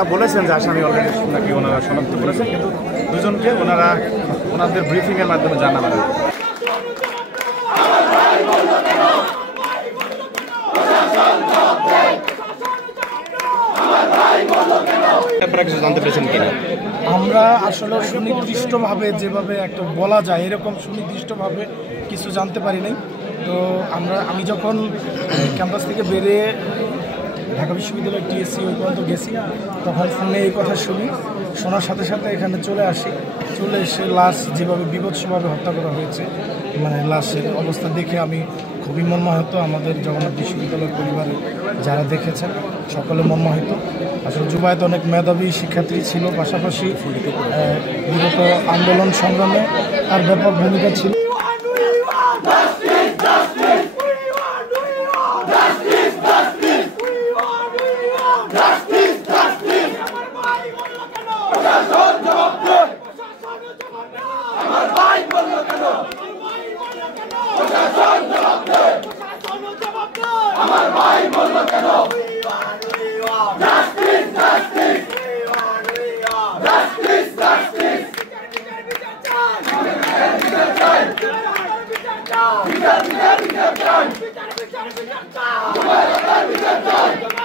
বলেছেন যে আসামি অলরেডি নাকি ওনারা শনাক্ত করেছেন, কিন্তু দুজনকে ওনাদের ব্রিফিংয়ের মাধ্যমে জানাবেন। কিছু জানতে পেরেছেন কিনা? আমরা আসলে সুনির্দিষ্টভাবে যেভাবে একটা বলা যায় এরকম সুনির্দিষ্টভাবে কিছু জানতে পারি নাই। তো আমি যখন ক্যাম্পাস থেকে বেরিয়ে ঢাকা বিশ্ববিদ্যালয়ের টিএসসি ওই পর্যন্ত গেছি, তখন ফোনে এই কথা শোনার সাথে সাথে এখানে চলে এসে লাশ যেভাবে বিভৎসভাবে হত্যা করা হয়েছে, মানে লাশের অবস্থা দেখে আমি খুবই মর্মাহত। আমাদের জগন্নাথ বিশ্ববিদ্যালয়ের পরিবারে যারা দেখেছেন সকলে মর্মাহত। আসলে জুবায়েত অনেক মেধাবী শিক্ষার্থী ছিল, পাশাপাশি বিগত আন্দোলন সংগ্রামে তার ব্যাপক ভূমিকা ছিল। আমার ভাই বলল কেন? জাস্টিস জাস্টিস জাস্টিস জাস্টিস বিচার চাই বিচার চাই।